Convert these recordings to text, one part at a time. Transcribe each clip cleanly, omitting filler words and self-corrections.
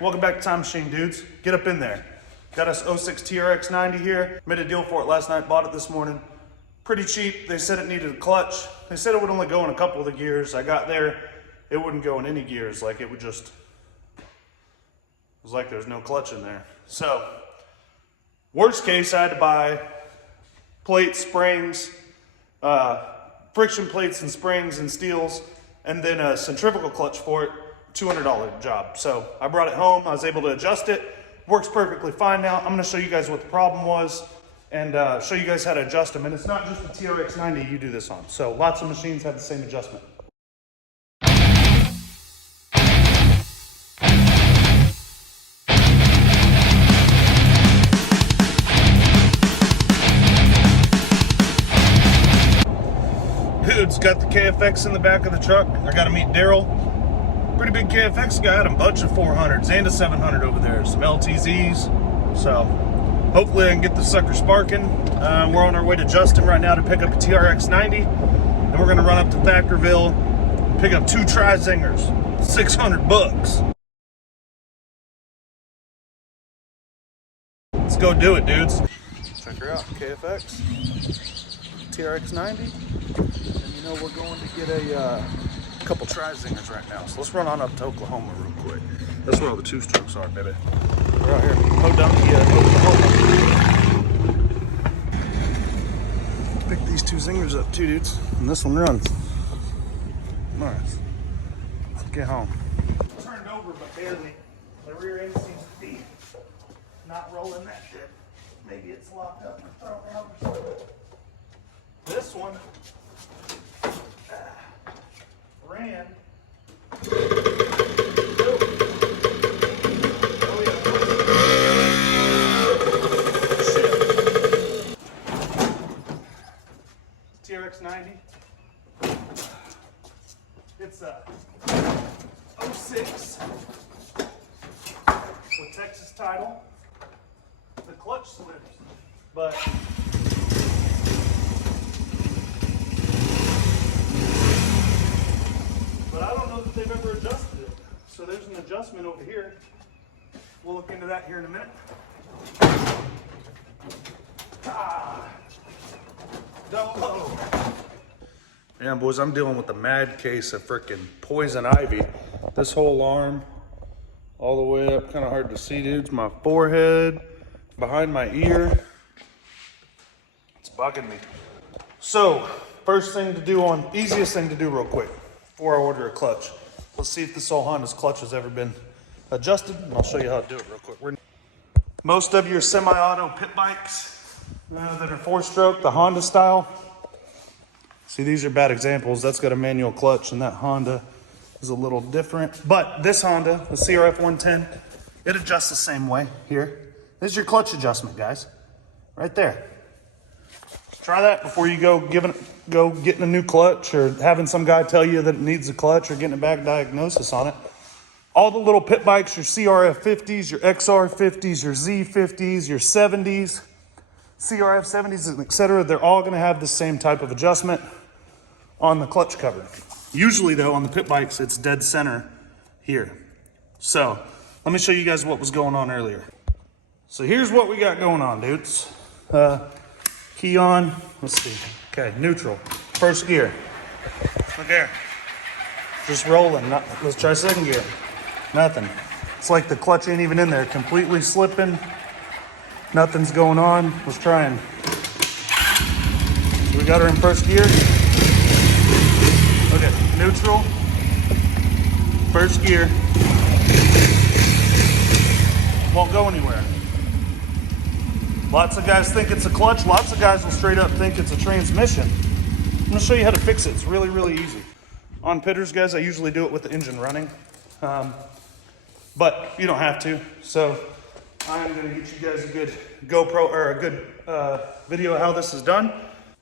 Welcome back to Time Machine, dudes. Get up in there. Got us 06 TRX90 here. Made a deal for it last night, bought it this morning. Pretty cheap. They said it needed a clutch. They said it would only go in a couple of the gears. I got there, it wouldn't go in any gears. Like it would just, it was like there's no clutch in there. So, worst case, I had to buy plates, springs, friction plates and springs and steels, and then a centrifugal clutch for it. $200 job. So I brought it home. I was able to adjust it. Works perfectly fine now. I'm going to show you guys what the problem was and show you guys how to adjust them. And it's not just the TRX90 you do this on. So lots of machines have the same adjustment. Dude's got the KFX in the back of the truck. I got to meet Daryl. Pretty big KFX guy. I had a bunch of 400s and a 700 over there. Some LTZs. So hopefully I can get the sucker sparking. We're on our way to Justin right now to pick up a TRX90. And we're going to run up to Thackerville, pick up 2 Tri-Zingers. $600. Let's go do it, dudes. Check her out. KFX. TRX90. And you know we're going to get a couple Tri-Zingers right now. So let's run on up to Oklahoma real quick. That's where all the 2-strokes are, baby. We're out here. Go down to Oklahoma. Pick these 2 Zingers up too, dudes. And this one runs. Nice. Let's get home. Turned over, but barely. The rear end seems to be not rolling that shit. Maybe it's locked up or thrown out or something. This one ran. Oh yeah. Shit. TRX90. It's a 06 with Texas title. The clutch slips, but I don't know that they've ever adjusted it. So there's an adjustment over here. We'll look into that here in a minute. Dolo. Yeah, boys, I'm dealing with a mad case of freaking poison ivy. This whole arm, all the way up, kind of hard to see, dudes. My forehead, behind my ear. It's bugging me. So, first thing to do easiest thing to do real quick. Before I order a clutch. Let's see if this old Honda's clutch has ever been adjusted, and I'll show you how to do it real quick. Most of your semi-auto pit bikes that are 4-stroke, the Honda style. See, these are bad examples. That's got a manual clutch, and that Honda is a little different. But this Honda, the CRF 110, it adjusts the same way here. This is your clutch adjustment, guys. Right there. Try that before you go getting a new clutch or having some guy tell you that it needs a clutch or getting a bad diagnosis on it. All the little pit bikes, your CRF 50s, your XR 50s, your Z 50s, your 70s, CRF 70s, etc., they're all going to have the same type of adjustment on the clutch cover. Usually, though, on the pit bikes, it's dead center here. So let me show you guys what was going on earlier. So here's what we got going on, dudes. Key on, let's see. Okay, neutral, first gear. Look there, just rolling. Let's try second gear, nothing. It's like the clutch ain't even in there, completely slipping. Nothing's going on. Let's try and, so we got her in first gear. Okay, neutral, first gear. Won't go anywhere. Lots of guys think it's a clutch. Lots of guys will straight up think it's a transmission. I'm gonna show you how to fix it. It's really, really easy. On pitters, guys, I usually do it with the engine running. But you don't have to. So I'm gonna get you guys a good GoPro or a good video of how this is done.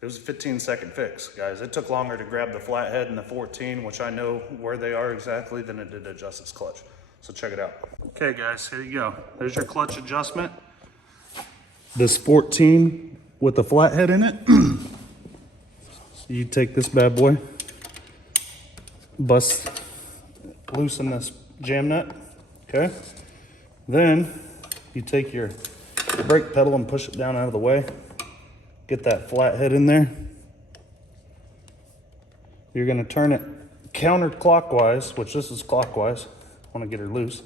It was a 15-second fix, guys. It took longer to grab the flathead and the 14, which I know where they are exactly, than it did to adjust its clutch. So check it out. Okay, guys, here you go. There's your clutch adjustment. This 14 with the flathead in it. So you take this bad boy, loosen this jam nut, okay? Then you take your brake pedal and push it down out of the way. Get that flat head in there. You're gonna turn it counterclockwise, which this is clockwise. I wanna get her loose.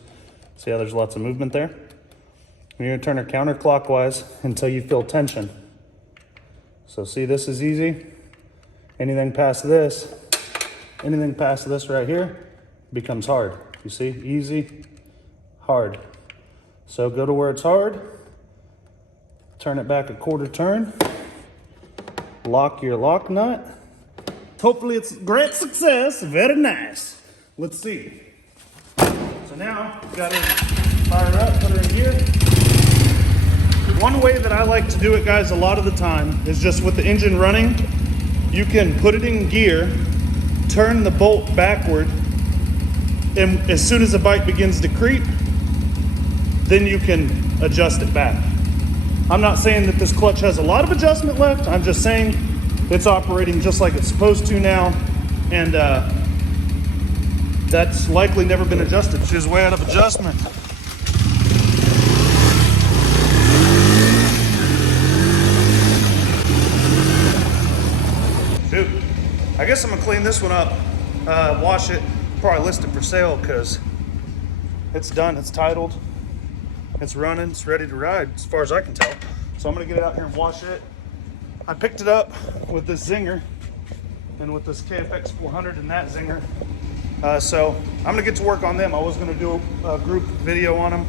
See how there's lots of movement there? You're gonna turn her counterclockwise until you feel tension. So see, this is easy. Anything past this right here becomes hard. You see, easy, hard. So go to where it's hard, turn it back a quarter turn, lock your lock nut. Hopefully it's great success, very nice. Let's see. So now, got her fired up, put her in gear. One way that I like to do it, guys, a lot of the time, is just with the engine running, you can put it in gear, turn the bolt backward, and as soon as the bike begins to creep, then you can adjust it back. I'm not saying that this clutch has a lot of adjustment left, I'm just saying it's operating just like it's supposed to now, and that's likely never been adjusted. She's way out of adjustment. Dude, I guess I'm gonna clean this one up, wash it, probably list it for sale because it's done, it's titled, it's running, it's ready to ride as far as I can tell. So I'm gonna get it out here and wash it. I picked it up with this zinger and with this KFX 400 and that zinger. So I'm gonna get to work on them. I was gonna do a group video on them,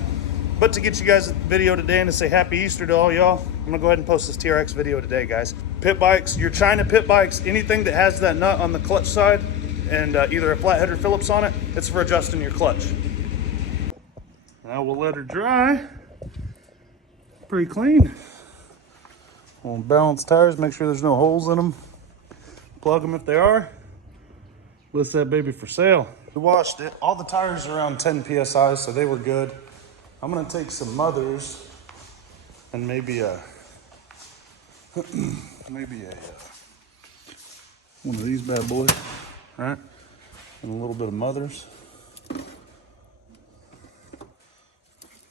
but to get you guys a video today and to say happy Easter to all y'all, I'm gonna go ahead and post this TRX video today, guys. Pit bikes, your China pit bikes, anything that has that nut on the clutch side and either a flathead or Phillips on it, it's for adjusting your clutch. Now we'll let her dry. Pretty clean. We'll balance tires, make sure there's no holes in them. Plug them if they are. List that baby for sale. We washed it. All the tires are around 10 PSI, so they were good. I'm gonna take some mothers and maybe a one of these bad boys, right? And a little bit of mothers.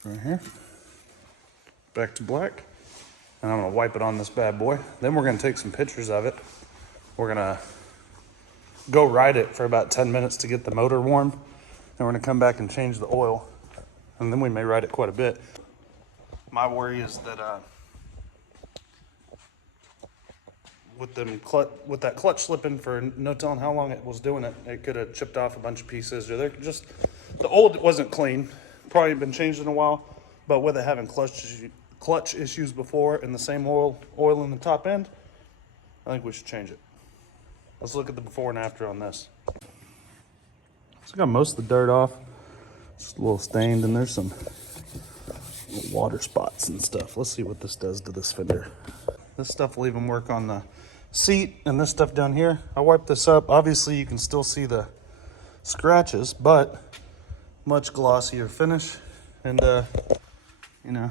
Right here. Back to black. And I'm gonna wipe it on this bad boy. Then we're gonna take some pictures of it. We're gonna go ride it for about 10 minutes to get the motor warm. Then we're gonna come back and change the oil. And then we may ride it quite a bit. My worry is that with that clutch slipping for no telling how long it was doing it, it could have chipped off a bunch of pieces, or the oil wasn't clean. Probably been changed in a while, but with it having clutch issues before and the same oil in the top end, I think we should change it. Let's look at the before and after on this. So I got most of the dirt off. Just a little stained, and there's some water spots and stuff. Let's see what this does to this fender. This stuff will even work on the seat, and this stuff down here. I wiped this up. Obviously you can still see the scratches, but much glossier finish. And you know,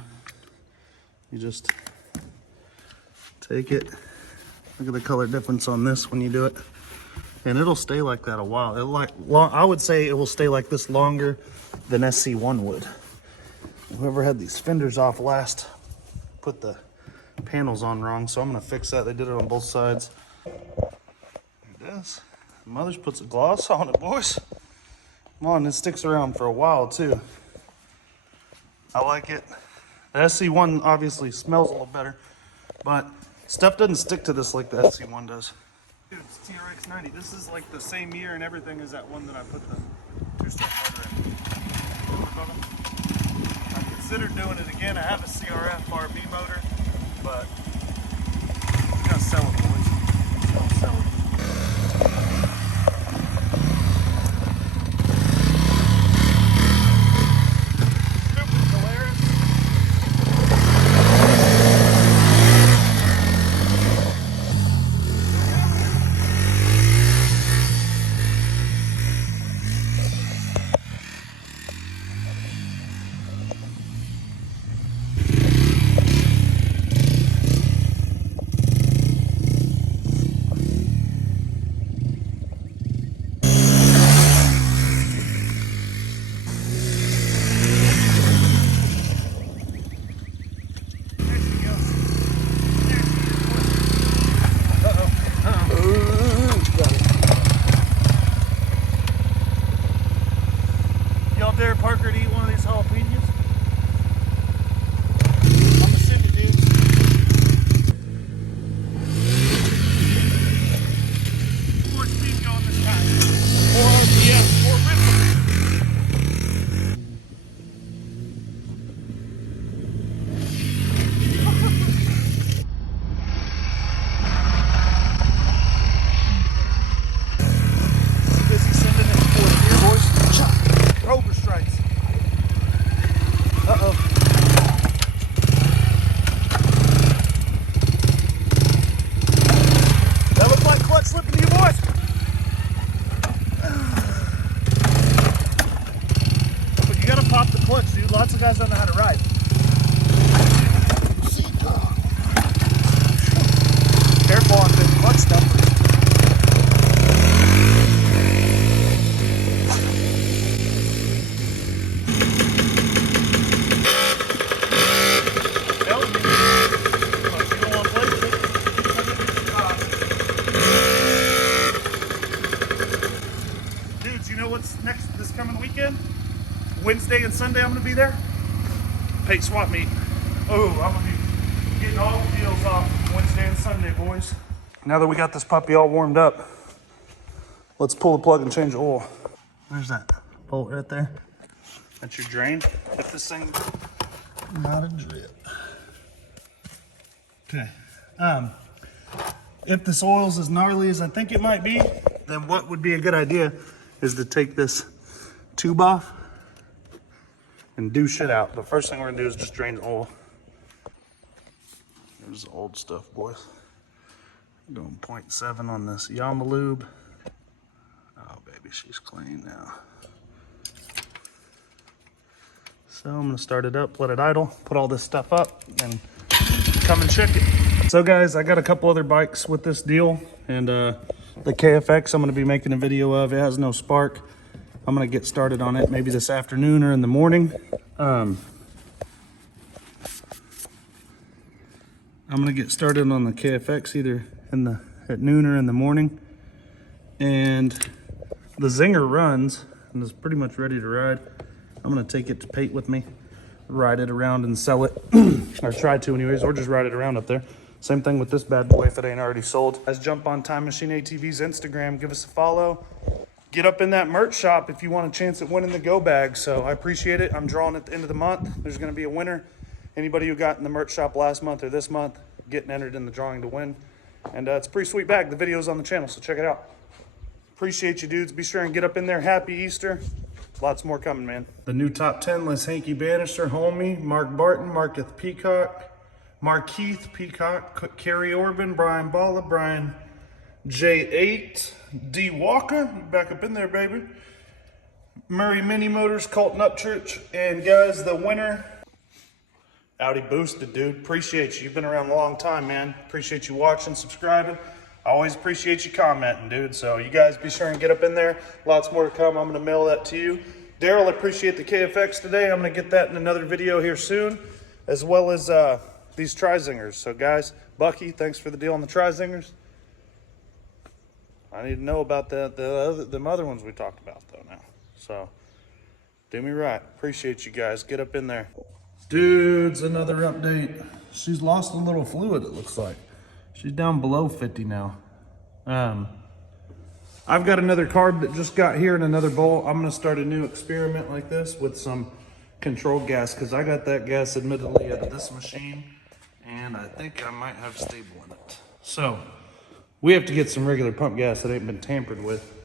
you just take it. Look at the color difference on this when you do it, and it'll stay like that a while. I would say it will stay like this longer than SC1 would. Whoever had these fenders off last put the panels on wrong, so I'm gonna fix that. They did it on both sides. There it is. Mother's puts a gloss on it, boys. Come on, it sticks around for a while too. I like it. The SC1 obviously smells a little better, but stuff doesn't stick to this like the SC1 does. Dude, it's TRX90. This is like the same year and everything as that one that I put the two-stroke motor in. I considered doing it again. I have a CRF RB motor, but we gotta sell it, boys. Gotta sell it. don't know how to ride. Careful on the clutch stuff. Dudes, you know what's next this coming weekend? Wednesday and Sunday I'm gonna be there. Pate swap meet. Oh, I'm gonna be getting all the deals off Wednesday and Sunday, boys. Now that we got this puppy all warmed up, let's pull the plug and change the oil. Where's that bolt right there? That's your drain. If this thing, Not a drip. okay. If this oil's as gnarly as I think it might be, then what would be a good idea Is to take this tube off and do shit out. The first thing we're gonna do is just drain the oil. There's the old stuff, boys. Going 0.7 on this Yamalube. Oh, baby, she's clean now. So I'm gonna start it up, let it idle, put all this stuff up, and come and check it. So guys, I got a couple other bikes with this deal, and the KFX I'm gonna be making a video of. It has no spark. I'm gonna get started on it maybe this afternoon or in the morning. I'm gonna get started on the KFX either at noon or in the morning. And the Zinger runs and is pretty much ready to ride. I'm gonna take it to Pate with me, ride it around and sell it, or try to anyways, or just ride it around up there. Same thing with this bad boy if it ain't already sold. Guys, jump on Time Machine ATV's Instagram, give us a follow. Get up in that merch shop if you want a chance at winning the go bag. So I appreciate it. I'm drawing at the end of the month. There's gonna be a winner. Anybody who got in the merch shop last month or this month, getting entered in the drawing to win. And it's a pretty sweet bag. The video's on the channel, so check it out. Appreciate you, dudes. Be sure and get up in there. Happy Easter. Lots more coming, man. The new top 10 list: Hanky Bannister, Homie, Mark Barton, Markeith Peacock, Kerry Orban, Brian Balla, Brian J8, D Walker, back up in there, baby. Murray Mini Motors, Colton Upchurch, and guys, the winner, Audi Boosted, dude. Appreciate you. You've been around a long time, man. Appreciate you watching, subscribing. I always appreciate you commenting, dude. So you guys be sure and get up in there. Lots more to come. I'm gonna mail that to you. Daryl, I appreciate the KFX today. I'm gonna get that in another video here soon, as well as these Tri-Zingers. So guys, Bucky, thanks for the deal on the Tri-Zingers. I need to know about the other ones we talked about though now. So do me right. Appreciate you guys. Get up in there. Dudes, another update. She's lost a little fluid, it looks like. She's down below 50 now. I've got another carb that just got here and another bowl. I'm gonna start a new experiment like this with some controlled gas, because I got that gas admittedly out of this machine, and I think I might have stable in it. So we have to get some regular pump gas that ain't been tampered with.